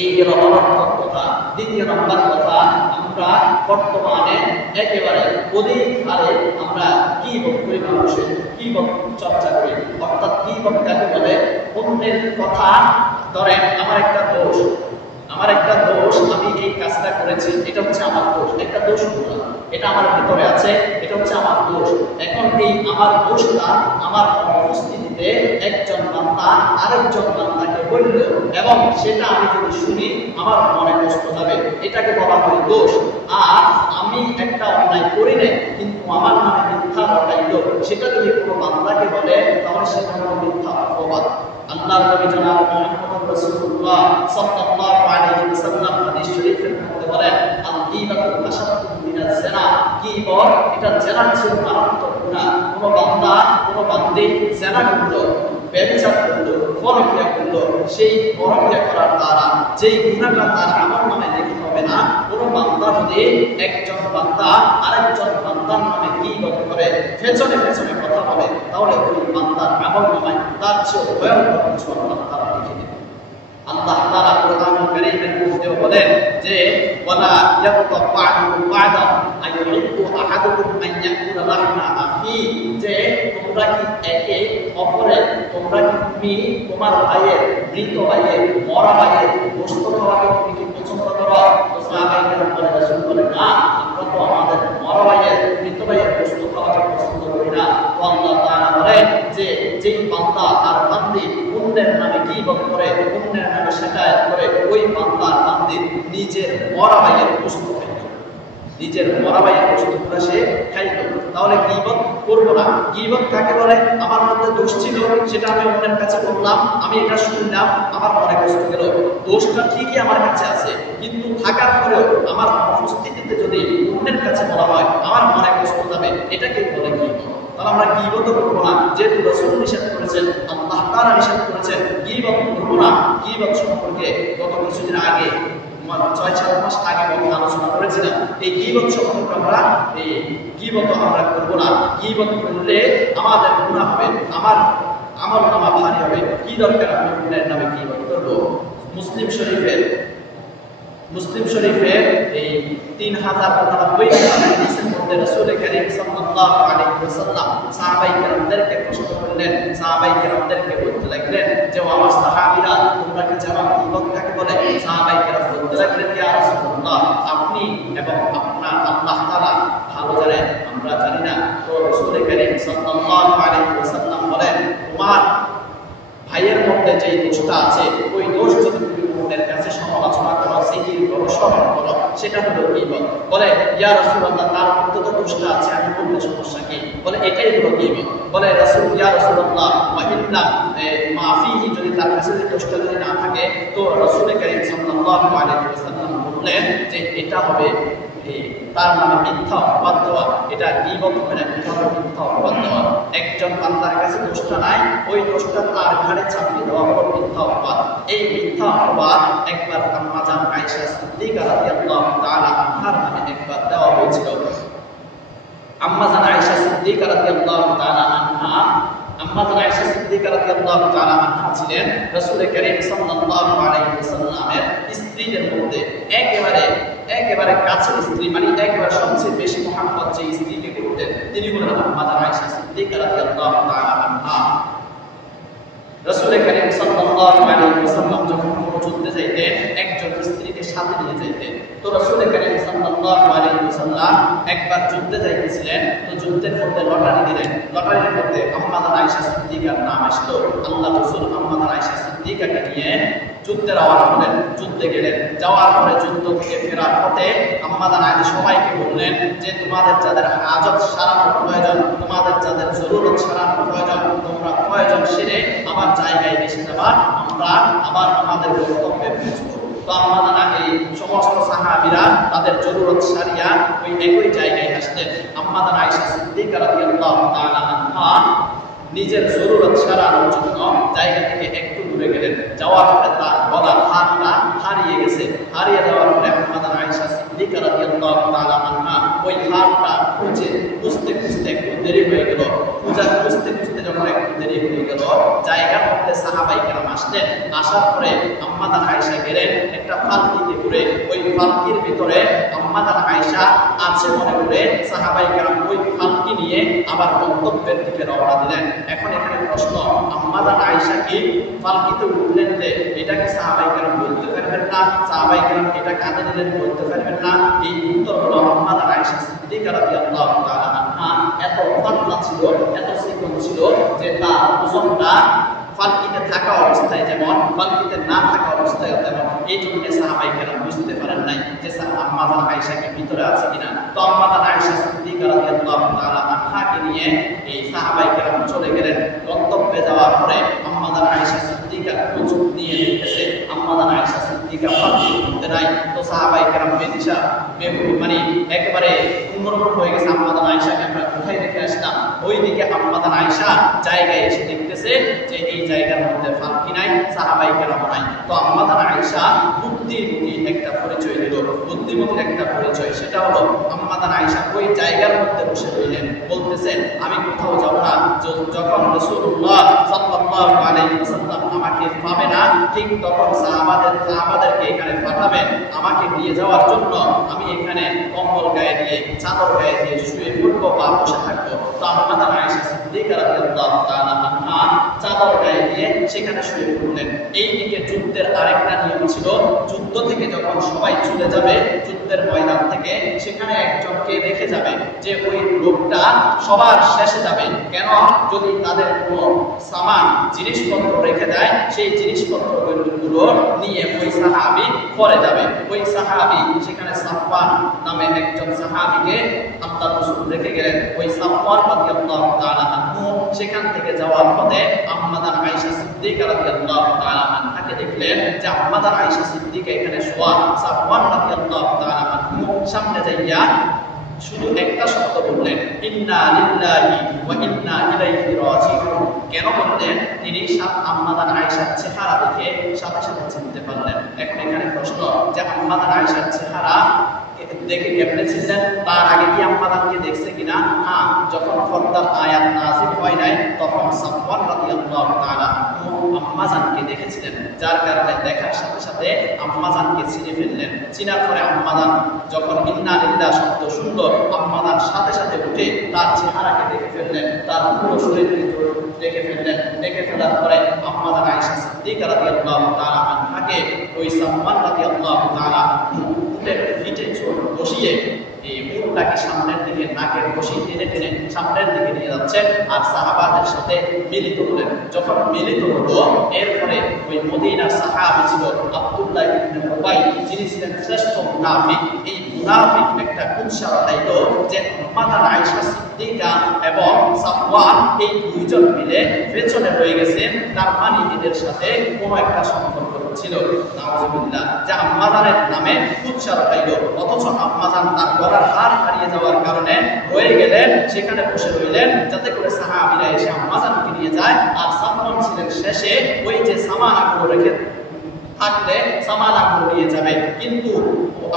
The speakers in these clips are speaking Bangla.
এই গেল অনর্থক কথা। দ্বিতীয় নম্বর কথা, আমরা বর্তমানে একেবারে অধিক হারে আমরা গীবত করি, মানুষের গীবত চর্চা করি। অর্থাৎ গীবত কাকে বলে? অন্যের কথা, ধরেন আমার একটা দোষ, আমি এই কাজটা করেছি, এটা হচ্ছে আমার দোষ, একটা দোষ বললাম, এটা আমার ভিতরে আছে, এটা হচ্ছে আমার দোষ। এখন এই আমার দোষটা আমার অনুপস্থিতিতে একজন বান্দা আরেকজন বান্দাকে বলল এবং সেটা আমি যদি শুনি আমার মনে কষ্ট যাবে, এটাকে বলা হয় দোষ। আর আমি একটা অন্যায় করি নাই কিন্তু আমার নামে মিথ্যা রটাইল, সেটা যদি কোনো বান্দাকে বলে তাহলে সেটা হলো মিথ্যা অপবাদ। আল্লাহর নবী জনাব মুহাম্মদ রাসূলুল্লাহ সাল্লাল্লাহু আলাইহি ওয়াসাল্লাম হাদিস শরীফের মধ্যে বলেন, আল গীবাতু আশাদ্দু মিনাজ জিনা, গীবত এটা জিনার চেয়ে মারাত্মক গুনাহ। কোনো বান্দা কোনো বান্দি জিনা করলো, ব্যভিচার করলো, পরকীয়া করলো, সেই পরকীয়া করার দ্বারা যেই গুনাহটা তার আমলনামায় লেখা হবে না, কোনো বান্দা যদি একজন বান্দা আরেকজন বান্দার নামে গীবত করে, পেছনে পেছনে কথা বলে, তাহলে ওই বান্দার আমলনামায় তার চেয়ে ভয়ঙ্কর কিছু আল্লাহ তাআলা লিখে দেন। আল্লাহ তাআলা কোরআনুল কারীমের মধ্যে বলেন যে ওয়ালা ইয়াকুতু বা'দুকুম বা'দা আইয়ুহিব্বু আহাদুকুম আন ইয়াকুলা লাহমা আখি, যে তোমরা কি একে অপরের, তোমরা কি তোমার ভাইয়ের, মৃত ভাইয়ের, মরা ভাইয়ের গোশত খাওয়াকে তুমি কি পছন্দ করো? তো সাহাবায়ে কেরাম বলে, রাসূল বলে, না, আমরা তো আমাদের মরা ভাইয়ের, মৃত ভাইয়ের গোশত খাওয়াকে পছন্দ করি না। তো আল্লাহ তাআলা বলেন যে যেই বান্দা আর বান্দি অন্যের নামে গীবত করে, অন্যের নামে শিকায়াত করে, ওই বান্দা আর বান্দি নিজের মরা ভাইয়ের গোশত খায়, নিজের মরা ভাইয়ের গোশত পুরা সে খাইল। তাহলে গীবত করবো না। গীবত কাকে বলে? আমার মধ্যে দোষ ছিল, সেটা আমি অন্যের কাছে বললাম, আমি এটা শুনলাম, আমার মনে কষ্ট গেল, দোষটা ঠিকই আমার কাছে আছে, কিন্তু থাকার পরেও আমার উপস্থিতিতে যদি অন্যের কাছে বলা হয় আমার মনে কষ্ট যাবে, এটাকে বলে গীবত। তাহলে আমরা গীবত করবো না, যেহেতু রাসূল নিষেধ করেছেন, আল্লাহ তাআলা নিষেধ করেছেন, গীবত করবো না। গীবত সম্পর্কে গত কিছুদিন আগে 6-7 মাস আগে আলোচনা করেছিলাম। এই গীবত সম্পর্কে আমরা এই গীবত আমরা করবো না। গীবত করলে আমাদের গুনাহ হবে, আমার আমলনামা ভারী হবে। কি দরকার আমি অন্যের নামে গীবত করবো? মুসলিম শরীফের এই 3099 হাদিসের মধ্যে রাসূল কারীম সাল্লাল্লাহু আলাইহি ওয়াসাল্লাম সাহাবায়ে কেরামদেরকে প্রশ্ন করলেন, সাহাবায়ে কেরামদেরকে বলতে লাগলেন যে আমার সাহাবীরা তোমরা কি জানো গীবত কাকে বলে? সাহাবায়ে কেরাম বলতে লাগলেন, ইয়া রাসূলুল্লাহ, আপনি এবং আপনার আল্লাহ তাআলা ভালো জানেন, আমরা জানি না। তো রাসূল কারীম সাল্লাল্লাহু আলাইহি ওয়াসাল্লাম বলেন, তোমার ভাইয়ের মধ্যে যে দোষটা আছে, ওই দোষ যদি তুমি অন্যের কাছে সমালোচনা করো, জিকির করো, স্মরণ করো, সেটা হলো গীবত। বলে, ইয়া রাসূলুল্লাহ, তার মধ্যে তো দোষটা আছে, আমি বললে সমস্যা কি? বলে, এটাই হলো গীবত। বলে, রাসূল, ইয়া রাসূলুল্লাহ, ওয়া ইন্না মা ফীহি, যদি তার কাছে দোষটা যদি না থাকে, তো রাসূল কারীম সাল্লাল্লাহু আলাইহি ওয়াসাল্লাম বললেন যে এটা হবে তার নামে মিথ্যা অপবাদ দেওয়া। এটা গীবত হবে না, এটা হলো মিথ্যা অপবাদ দেওয়া। একজন বান্দার কাছে দোষটা নাই, ওই দোষটা তার ঘাড়ে চাপিয়ে দেওয়া হলো মিথ্যা অপবাদ। এই মিথ্যা অপবাদ একবার আম্মা জান আয়েশা সিদ্দিকা রাদিয়াল্লাহু তাআলা আনহার নামে একবার দেওয়া হয়েছিল। আম্মা জান আয়েশা সিদ্দিকা রাদিয়াল্লাহু তাআলা আনহা, আম্মা জান আয়েশা সিদ্দিকা রাদিয়াল্লাহু তাআলা আনহা ছিলেন রাসূল কারীম সাল্লাল্লাহু আলাইহি ওয়াসাল্লামের স্ত্রীদের মধ্যে একেবারে কাছের স্ত্রী, মানে একেবারে সবচেয়ে বেশি মহব্বত যে স্ত্রীকে করতেন তিনি হলেন আম্মা জান আয়েশা সিদ্দিকা রাদিয়াল্লাহু তাআলা আনহা। রাসূল কারীম সাল্লাল্লাহু আলাইহি ওয়াসাল্লাম যখন কোনো যুদ্ধে যাইতেন, একজন স্ত্রীকে সাথে নিয়ে যাইতেন। তো রাসূল কারীম সাল্লাল্লাহু আলাইহি ওয়াসাল্লাম একবার যুদ্ধে যাইতেছিলেন, তো যুদ্ধের মধ্যে লটারি দিলেন। লটারির মধ্যে আম্মা জান আয়েশা সিদ্দিকার নাম আসলো। আল্লাহ রাসূল আম্মা জান আয়েশা সিদ্দিকাকে নিয়ে যুদ্ধে রওনা হলেন, যুদ্ধে গেলেন। যাওয়ার পরে যুদ্ধ থেকে ফেরার পথে আম্মা জান আয়েশা সবাইকে বললেন যে তোমাদের যাদের হাজত সারানোর প্রয়োজন, তোমাদের যাদের জরুরত সারানোর প্রয়োজন, তোমরা প্রয়োজন সেরে আমার জায়গায় এসে যাবা, আমরা আবার আমাদের গন্তব্যে পৌঁছব। তো আম্মা জান এই সমস্ত সাহাবীরা তাদের জরুরত সারিয়া ওই একই জায়গায় আসলেন। আম্মা জান আয়েশা সিদ্দিকা রাদিয়াল্লাহু তাআলা আনহা নিজের জরুরত সারানোর জন্য জায়গা থেকে একটু দূরে গেলেন। যাওয়ার পরে তার গলার হারটা হারিয়ে গেছে। হারিয়ে যাওয়ার পরে আম্মা জান আয়েশা সিদ্দিকা রাদিয়াল্লাহু তাআলা আনহা ওই হারটা খুঁজতে খুঁজতে একটু দেরি হয়ে গেল। খুঁজতে যখন একটু দেরি হয়ে গেল। জায়গার মধ্যে সাহাবায়ে কেরাম আসলেন, আসার পরে আম্মা জান আয়েশা গেলেন একটা পালকিতে করে, ওই পালকির ভিতরে আম্মা জান আয়েশা আছে মনে করে সাহাবায়ে কেরাম ওই পালকি নিয়ে আবার গন্তব্যের দিকে রওনা দিলেন। এখন এখানে প্রশ্ন, আম্মা জান আয়েশা কি পালকিতে উঠলেন যে এটা কি সাহাবায়ে কেরাম বলতে পারবেন না? সাহাবায়ে কেরাম এটা কাঁধে নিলেন বলতে পারবেন না? এই উত্তর হলো আম্মা জান আয়েশা সিদ্দিকা রাদিয়াল্লাহু তাআলা আনহা এত পাতলা ছিল, এত চিকন ছিল যে তার ওজনটা পালকিতে থাকা অবস্থায় যেমন, পালকিতে না থাকা অবস্থায় তেমন। এই জন্য সাহাবায়ে কেরাম বুঝতে পারেন নাই যে আম্মা জান আয়েশা কি ভিতরে আছে কিনা। তো আম্মা জান আয়েশা সিদ্দিকা রাদিয়াল্লাহু তাআলা আনহাকে নিয়ে এই সাহাবায়ে কেরাম চলে গেলেন। গন্তব্যে যাওয়ার পরে আম্মা জান আয়েশা সিদ্দিকা প্রচুর নিয়ে দেখতেছে আম্মা জান আয়েশা সিদ্দিকা পালকির মধ্যে নাই। তো সাহাবায়ে কেরাম বেদিশা মানে একেবারে অন্যরকম হয়ে গেছে। আম্মা জান আয়েশাকে আমরা কোথায় রেখে আসলাম? ওইদিকে আম্মা জান আয়েশা জায়গায় এসে দেখতেছে যে এই জায়গার মধ্যে পালকি নাই, সাহাবায়ে কেরাম নাই। তো আম্মা জান আয়েশা বুদ্ধিমতী একটা পরিচয় দিল, বুদ্ধিমতীর একটা পরিচয়। সেটা হলো আম্মা জান আয়েশা ওই জায়গার মধ্যে বসে রইলেন, বলতেছেন আমি কোথাও যাব না। যখন রাসূলুল্লাহ সাল্লাল্লাহু আলাইহি ওয়াসাল্লাম আমাকে পাবে না, ঠিক তখন সাহাবাদেরকে এখানে পাঠাবেন আমাকে নিয়ে যাওয়ার জন্য। আমি এখানে কম্বল গায়ে দিয়ে, চাদর গায়ে দিয়ে শুয়ে পড়বো বা বসে থাকবো। তো আম্মা জান আয়েশা সিদ্দিকা রাদিয়াল্লাহু তাআলা আনহা চাদর গায়ে দিয়ে সেখানে শুয়ে পড়লেন। এইদিকে যুদ্ধের আরেকটা নিয়ম ছিল, যুদ্ধ থেকে যখন সবাই চলে যাবে যুদ্ধের ময়দান থেকে, সেখানে একজনকে রেখে যাবে যে ওই লোকটা সবার শেষে যাবে। কেন? যদি তাদের কোনো সামান জিনিসপত্র রেখে দেয়, সেই জিনিসপত্রগুলো নিয়ে ওই সাহাবী পরে যাবে। ওই সাহাবী সেখানে সাফওয়ান নামে একজন সাহাবীকে আল্লাহর রাসূল রেখে গেলেন। ওই সাফওয়ান রাদিয়াল্লাহু তাআলা আনহু সেখান থেকে যাওয়ার পথে আম্মা জান আয়েশা সিদ্দিকা রাদিয়াল্লাহু তাআলা আনহাকে দেখলেন যে আম্মা জান আয়েশা সিদ্দিকা এখানে শোয়া। সাফওয়ান রাদিয়াল্লাহু তাআলা আনহু সামনে যাইয়া শুধু একটা শব্দ বললেন, ইন্না লিল্লাহি ওয়া ইন্না ইলাইহি রাজিউন। কেন বললেন? তিনি আম্মা জান আয়েশার চেহারা দেখে সাথে সাথে চিনতে পারলেন। এখন এখানে প্রশ্ন যে আম্মা জান আয়েশার চেহারা দেখে কেমনে ছিলেন? তার আগে কি আম্মা জানকে দেখছে কিনা? হ্যাঁ, যখন পর্দার আয়াত নাযিল হয় নাই তখন সাফওয়ান রাদিয়াল্লাহু তাআলা আম্মা জানকে দেখেছিলেন, যার কারণে দেখার সাথে সাথে আম্মা জানকে চিনে ফেললেন। চিনার পরে আম্মা জান যখন ইন্না লিল্লাহ শব্দ শুনল, আম্মা জান সাথে সাথে উঠে তার চেহারাকে দেখে ফেললেন, তার পুরো শরীরকে দেখে ফেললেন। দেখে ফেলার পরে আম্মা জান আয়েশা সিদ্দিকা রাদিয়াল্লাহু তাআলা আনহাকে ওই সাফওয়ান রাদিয়াল্লাহু তাআলা উটের পিঠে বসিয়ে এই উটটাকে সামনের দিকে নাকের বসি টেনে টেনে সামনের দিকে নিয়ে যাচ্ছেন আর সাহাবাদের সাথে মিলিত হলেন। যখন মিলিত হলো, এরপরে ওই মদিনার সাহাবী ছিল আব্দুল্লাহ ইবনে উবাই, যিনি ছিলেন শ্রেষ্ঠ মুনাফিক। এই মুনাফিক একটা কুৎসা রটাইল যে আম্মা জান আয়েশা সিদ্দিকা এবং সাফওয়ান এই দুইজন মিলে পেছনে রয়ে গেছেন, তার মানে এদের সাথে কোনো একটা সম্পর্ক ছিল। নাউজুবিল্লাহ, যে আম্মা জানের নামে কুৎসা রটাইল, অথচ আম্মা জান তার গলার হার হারিয়ে যাওয়ার কারণে রয়ে গেলেন, সেখানে বসে রইলেন যাতে করে সাহাবীরা এসে আম্মা জানকে নিয়ে যায়। আর সাফওয়ান ছিলেন শেষে, ওই যে সামানাগুলো রেখে থাকলে সামানাগুলো নিয়ে যাবে। কিন্তু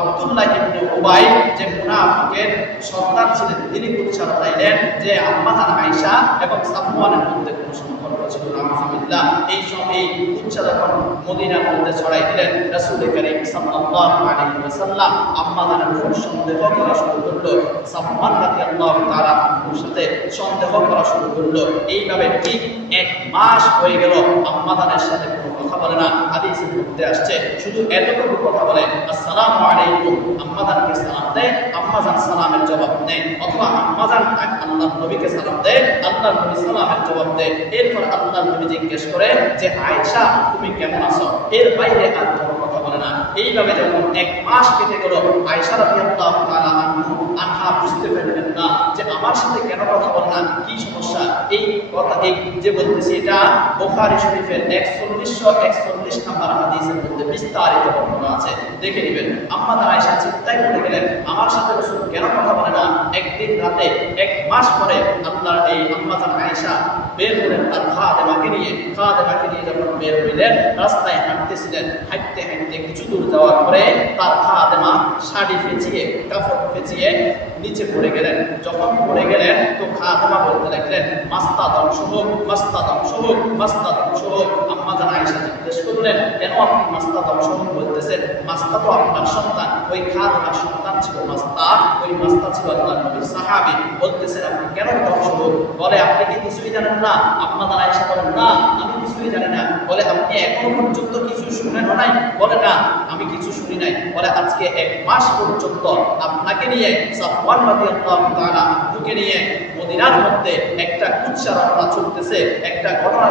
আব্দুল্লাহ ইবনে উবাই যে মুনাফিকের সর্দার ছিলেন, তিনি কুৎসা রটাইলেন যে আম্মা জান আয়েশা এবং সাফওয়ানের মধ্যে কোনো সম্পর্ক ছিল না। আলহামদুলিল্লাহ, এই সময় কুৎসা যখন মদিনার মধ্যে ছড়াই দিলেন, রাসূল করিম সাল্লাল্লাহু আলাইহি ওয়াসাল্লাম আম্মা জানের উপর সন্দেহ করা শুরু করলো। সাফওয়ান রাদিয়াল্লাহু তাআলা আনহুর সাথে সন্দেহ করা শুরু করলো। এইভাবে ঠিক 1 মাস হয়ে গেল আম্মা জানের সাথে কোনো কথা বলে না। হাদিসের মধ্যে আসছে শুধু এতটুকু কথা বলে, আসসালামু আলাইকুম। আম্মা জানকে সালাম দেয়, আম্মা জান সালামের জবাব দেয়, অথবা আম্মা জান আল্লাহর নবীকে সালাম দেয়, আল্লাহর নবী সালামের জবাব দেয়। এরপর আল্লাহর নবী জিজ্ঞেস করে যে আয়েশা তুমি কেমন আছো? এর বাইরে আর কোনো কথা বলে না। এইভাবে যখন 1 মাস কেটে গেল, আয়েশা রাদিয়াল্লাহু তাআলা আনহা বুঝতে পারলেন না যে আমার সাথে কেন কথা বলে না, কি সমস্যা। এই কথা এই যে বলতেছি, এটা বুখারী শরীফের 4141 নম্বর হাদিসের মধ্যে বিস্তারিত বর্ণনা আছে, দেখে নেবেন। আম্মা জান আয়েশা চিন্তায় পড়ে গেলেন, আমার সাথে রাসূল কেন কথা বলে না। একদিন রাতে 1 মাস পরে আল্লাহর এই আম্মা জান আয়েশা বের হলেন তার খাদেমাকে নিয়ে যখন বের হইলেন, রাস্তায় হাঁটতেছিলেন, হাঁটতে হাঁটতে কিছু দূর যাওয়ার পরে তার খাদেমা শাড়ি ফেঁচিয়ে, কাপড় ফেঁচিয়ে নিচে পড়ে গেলেন। যখন পড়ে গেলেন তো খাদেমা বলতে লাগলেন, মাস্তা ধ্বংস হোক, মাস্তা ধ্বংস হোক, মাস্তা ধ্বংস হোক। আম্মা জান আয়েশা জিজ্ঞেস করলেন, কেন আপনি মাস্তা ধ্বংস হোক বলতেছেন? মাস্তা তো আপনার সন্তান, ওই খাদেমার সন্তান ছিল মাস্তা, ওই মাস্তা ছিল আল্লাহর নবীর সাহাবী। বলতেছেন আপনি কেন ধ্বংস হোক? বলে আপনি কি কিছুই জানেন না? আম্মা জান আয়েশা বলেন, না আমি কিছুই জানি না। বলে আপনি এখনো পর্যন্ত কিছু শুনেন নাই? বলে না আমি কিছু শুনি নাই। বলে আজকে 1 মাস পর্যন্ত আপনাকে নিয়ে সাফওয়ান রাদিয়াল্লাহু তাআলা আনহুকে নিয়ে মদিনার মধ্যে একটা কুৎসারণা চলতেছে, একটা ঘটনা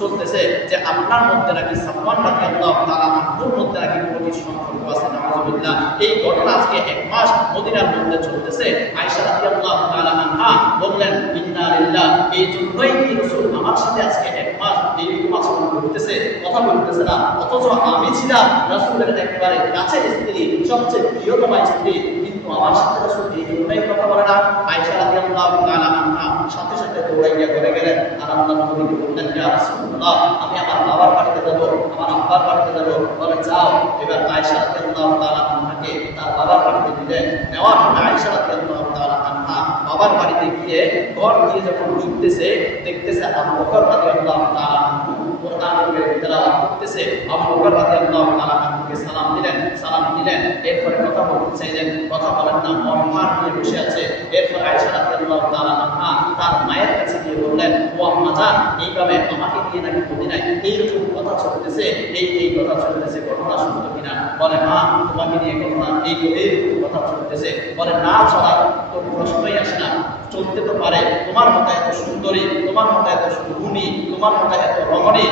চলতেছে যে আপনার মধ্যে নাকি সাফওয়ান রাদিয়াল্লাহু তাআলা আনহুর মধ্যে নাকি কোনো কিছু সম্পর্ক আছে। নাউযুবিল্লাহ। এই ঘটনা আজকে 1 মাস মদিনার মধ্যে চলতেছে। আয়েশা রাদিয়াল্লাহু তাআলা আনহা বললেন, ইন্না লিল্লাহ, এই জন্যই কি রাসূল আমার সাথে আজকে 1 মাস এইরকম আচরণ করতেছে, কথা বলতেছে না, অথচ আমি ছিলাম রাসূলের একেবারে কাছের স্ত্রী, সবচেয়ে প্রিয়তমা স্ত্রী, কিন্তু আমার সাথে রাসূল এই জন্যই কথা বলে না। আয়েশা রাদিয়াল্লাহু তাআলা আনহা সাথে সাথে দৌড়াইয়া ঘরে গেলেন আর আল্লাহর নবীকে বললেন, ইয়া রাসূলুল্লাহ, আমি আমার বাবার বাড়িতে যাব, আমার আব্বার বাড়িতে যাব। বলে যাও। এবার আয়েশা রাদিয়াল্লাহু তাআলা আনহাকে তার বাবার বাড়িতে দিলেন। নেওয়ার পরে আয়েশা রাদিয়াল্লাহু তাআলা আনহা বাবার বাড়িতে গিয়ে ঘর দিয়ে যখন ঢুকতেছে, দেখতেছে আবু বকর রাদিয়াল্লাহু তাআলা আনহু কোরআনের তেলাওয়াত করতেছে। আবু বকর রাদিয়াল্লাহু তাআলা আনহুকে সালাম দিলেন। এরপরে কথা বলতে চাইলেন, কথা বলেন না, মনমার নিয়ে বসে আছে। এরপর আয়েশা রাদিয়াল্লাহু তাআলা আনহা তার মায়ের কাছে গিয়ে বললেন, ও আম্মা জান, এইভাবে আমাকে দিয়ে নাকি মদিনায় এইরকম কথা চলতেছে, এই কথা চলতেছে, ঘটনা সত্য কিনা? বলে মা, তোমাকে নিয়ে ঘটনা এইরকম কথা চলতেছে। বলে না, চলার তো প্রশ্নই আসে না, চলতে তো পারে। তোমার মতো এত সুন্দরী, তোমার মতো এত গুণী, তোমার মতো এত রমণী,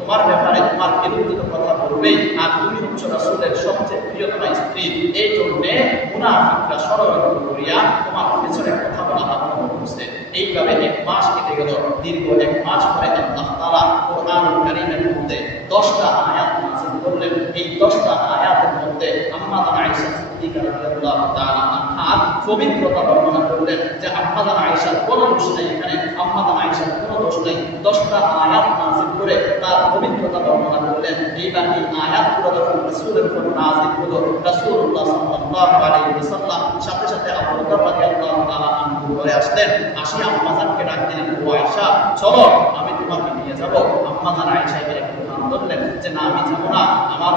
তোমার ব্যাপারে তোমার বিরুদ্ধে কথা বলবেই। আর তুমি হচ্ছ রাসূলের সবচেয়ে প্রিয়তমা স্ত্রী। এই জন্যে মুনাফিকরা ষড়যন্ত্র করিয়া তোমার পেছনে কথা বলা আরম্ভ করছে। এইভাবে 1 মাস কেটে গেল। দীর্ঘ 1 মাস পরে আল্লাহ তাআলা কোরআনুল কারীমের মধ্যে 10টা আয়াত নাযিল করলেন। এই 10টা আয়াতের মধ্যে আম্মা জান আয়েশা সিদ্দিকা রাদিয়াল্লাহু তাআলা আনহার পবিত্রতা বর্ণনা করলেন যে আম্মা জান আয়েশার কোনো দোষ নেই, এখানে আম্মা জান আয়েশার কোনো দোষ নেই। 10টা আয়াত নাযিল করে তার পবিত্রতা বর্ণনা করলেন। এইবার এই আয়াতগুলো যখন রাসূলের উপর নাযিল হলো, রাসূলুল্লাহ সাল্লাল্লাহু আলাইহি ওয়াসাল্লাম সাথে সাথে আবু বকর রাদিয়াল্লাহু তাআলা আনহু ঘরে আসলেন। আসি আম্মা জানকে ডাক দিলেন, ও আয়েশা, চলো আমি তোমাকে নিয়ে যাব। আম্মা জান আয়েশা এর একটু নাম ধরলেন যে না, আমি যাব না। আমার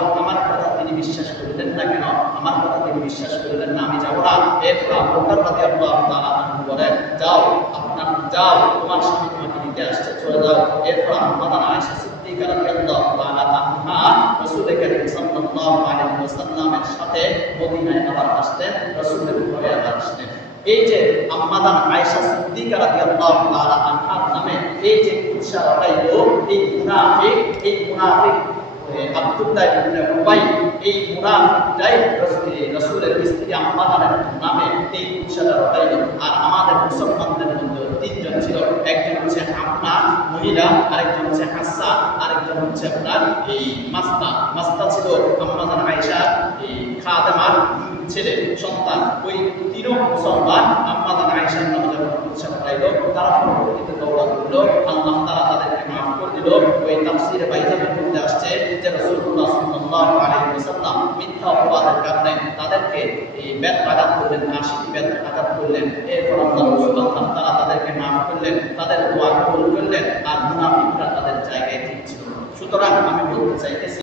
কথা তিনি বিশ্বাস করলেন না। কেন আমার কথা তিনি বিশ্বাস করলেন না? আমি যাব না। এরপর আবু বকর রাদিয়াল্লাহু তাআলা আনহু বলেন, যাও তোমার স্বামী তোমাকে নিতে আসছে, চলে যাও। এরপর আম্মা জান আয়েশা সিদ্দিকা রাদিয়াল্লাহু তাআলা আনহা রাসূল কারীম সাল্লাল্লাহু আলাইহি ওয়াসাল্লামের সাথে মদিনায় আবার আসলেন, রাসূলের ঘরে আবার আসলেন। এই যে আম্মা জান আয়েশা সিদ্দিকা রাদিয়াল্লাহু তাআলা আনহার নামে এই যে কুৎসা রটাইলো, এই মুনাফিক আব্দুল্লাহ ইবনে উবাই, এই মুনাফিকটাই রাসূলের স্ত্রী আম্মা জানের নামে এই কুৎসাটা রটাইলো। আর আমাদের মুসলমানদের মধ্যে 3 জন ছিল। একজন হচ্ছে হামনা মহিলা, আরেকজন হচ্ছে হাসসা, আরেকজন হচ্ছে আপনার এই মাস্তা ছিল আম্মা জান আয়েশা এই খাদেমার ছেলে সন্তান। ওই 3 মুসলমান আম্মা জান আয়েশার নামে যখন কুৎসা রটাইলো, তারা পরবর্তীতে তওবা করলো, আল্লাহ তাআলা তাদেরকে মাফ করে দিল। ওই তাফসীরে বাইজাবের মধ্যে আসছে যে রাসূলুল্লাহ সাল্লাল্লাহু আলাইহি ওয়াসাল্লাম মিথ্যা অপবাদের কারণে তাদেরকে এই বেত্রাঘাত করলেন, 80 বেত্রাঘাত করলেন। এরপর আল্লাহ তাআলা তাদেরকে মাফ করলেন, তাদের দোয়া কবুল করলেন, আর মুনাফিকরা তাদের জায়গায় ঠিক ছিল। সুতরাং আমি বলতে চাইতেছি